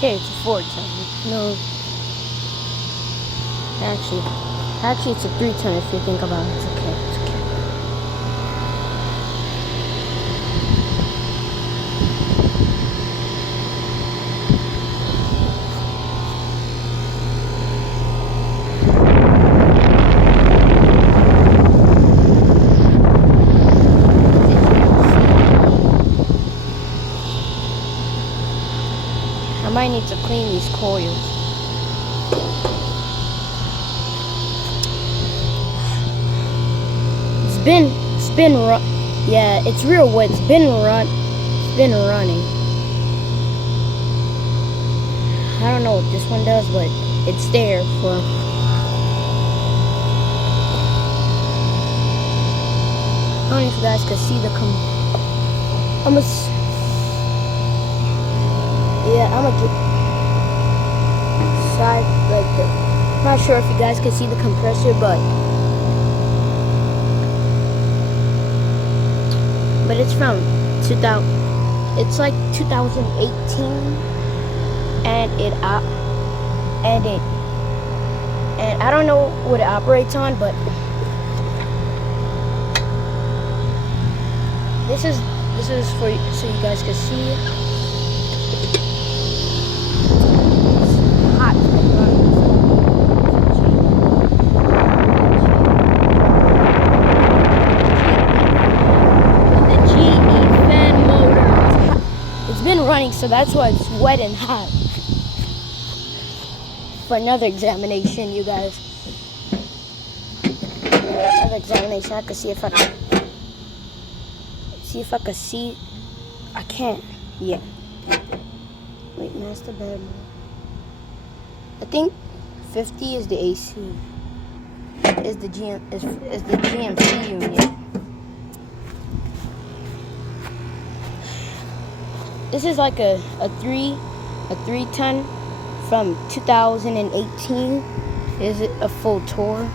Okay, it's a 4-ton. No. Actually, it's a 3-ton if you think about it. It's okay. It's okay. I might need to clean these coils. It's been run. Yeah, it's real wood. It's been running. I don't know what this one does, but it's there for. I don't know if you guys can see the I'm gonna get side like the. I'm not sure if you guys can see the compressor, but it's from 2000. It's like 2018, and I don't know what it operates on, but this is for so you guys can see. It's hot. Running, so that's why it's wet and hot. For another examination, you guys. Another examination. I can see if I can see. I can't. Yeah. Wait, master bedroom. I think 50 is the AC. Is the GmC unit. This is like a 3-ton from 2018. Is it a full tour?